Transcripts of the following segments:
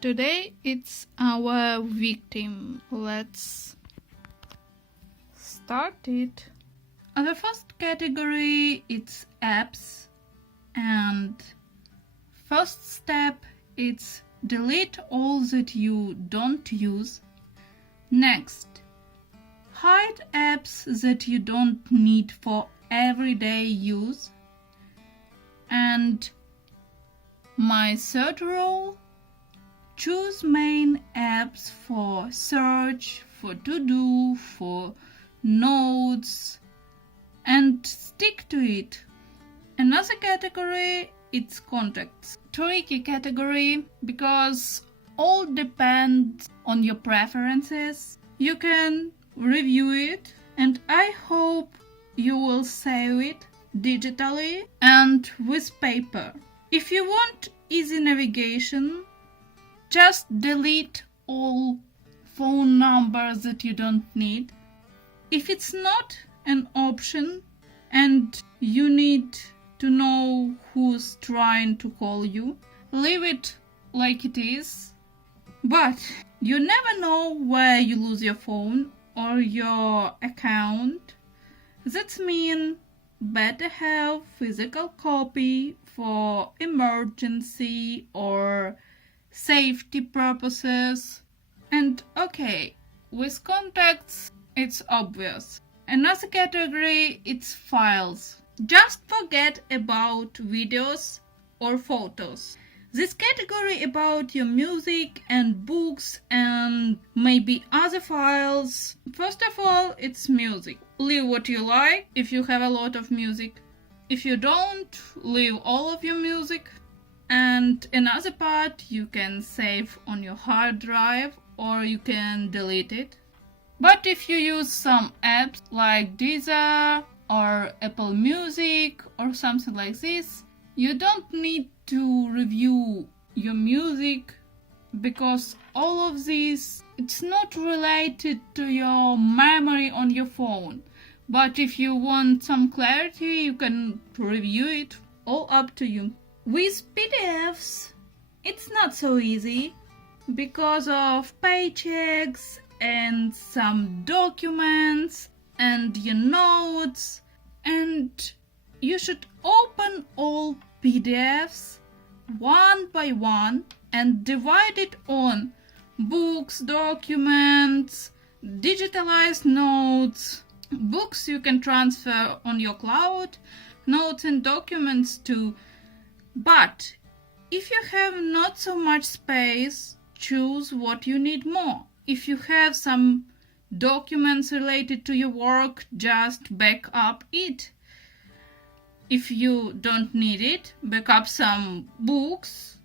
Today it's our victim. Let's start it. The first category it's apps, and first step it's delete all that you don't use. Next, hide apps that you don't need for everyday use. And my third rule, choose main apps for search, for to-do, for notes, and stick to it. Another category, it's contacts. Tricky category because all depends on your preferences. You can review it, and I hope you will save it digitally and with paper. If you want easy navigation, just delete all phone numbers that you don't need. If it's not an option and you need to know who's trying to call you, leave it like it is. But you never know where you lose your phone or your account. That means better have physical copy for emergency or safety purposes. And okay, with contacts it's obvious. Another category it's files. Just forget about videos or photos. This category about your music and books and maybe other files. First of all, it's music. Leave what you like if you have a lot of music. If you don't, leave all of your music. And another part you can save on your hard drive or you can delete it. But if you use some apps like Deezer or Apple Music or something like this, you don't need to review your music because all of this, it's not related to your memory on your phone. But if you want some clarity, you can review it, all up to you. With PDFs, it's not so easy because of paychecks and some documents and your notes, and you should open all PDFs one by one and divide it on books, documents, digitalized notes. Books you can transfer on your cloud, notes and documents too. But if you have not so much space, choose what you need more. If you have some documents related to your work, just back up it. If you don't need it, back up some books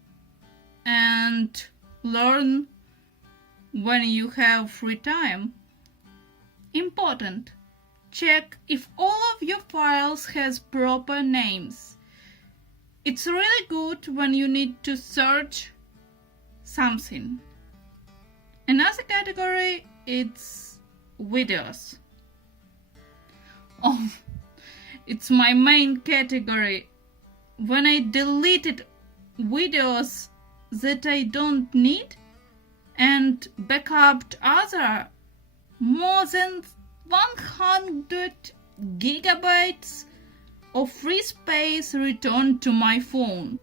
and learn when you have free time. Important. Check if all of your files has proper names. It's really good when you need to search something. Another category, it's videos. Oh, it's my main category. When I deleted videos that I don't need and backupped other, more than 100 gigabytes of free space returned to my phone.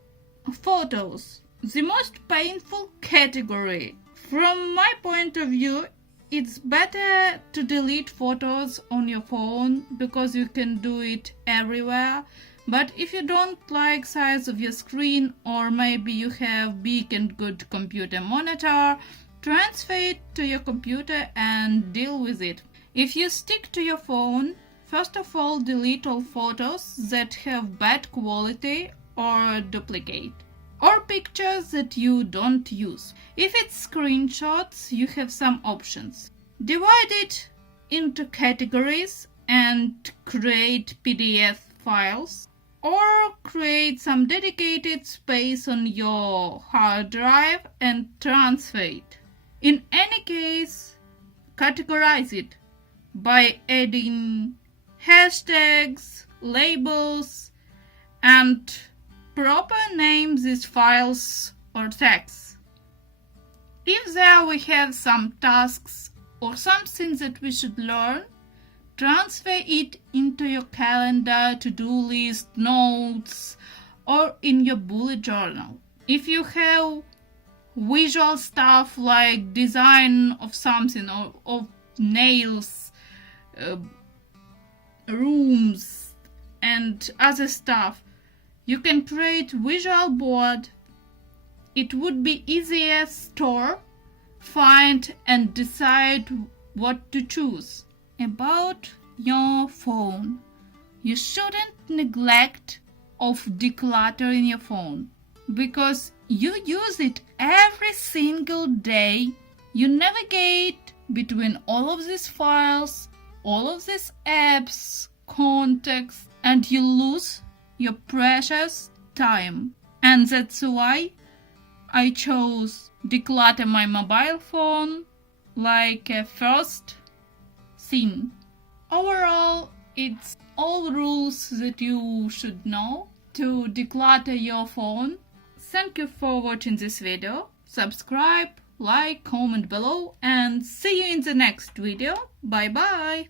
Photos, the most painful category. From my point of view, it's better to delete photos on your phone because you can do it everywhere. But if you don't like size of your screen or maybe you have big and good computer monitor, transfer it to your computer and deal with it. If you stick to your phone, first of all delete all photos that have bad quality or duplicate, or pictures that you don't use. If it's screenshots, you have some options. Divide it into categories and create PDF files, or create some dedicated space on your hard drive and transfer it. In any case, categorize it by adding hashtags, labels, and proper name these files or tags. If there we have some tasks or something that we should learn, transfer it into your calendar, to-do list, notes, or in your bullet journal. If you have visual stuff like design of something or of nails, rooms, and other stuff, you can create visual board. It would be easier store, find, and decide what to choose. About your phone, you shouldn't neglect of decluttering your phone because you use it every single day. You navigate between all of these files, all of these apps, contacts, and you lose your precious time. And that's why I chose declutter my mobile phone like a first thing. Overall, it's all rules that you should know to declutter your phone. Thank you for watching this video. Subscribe, like, comment below, and see you in the next video. Bye bye.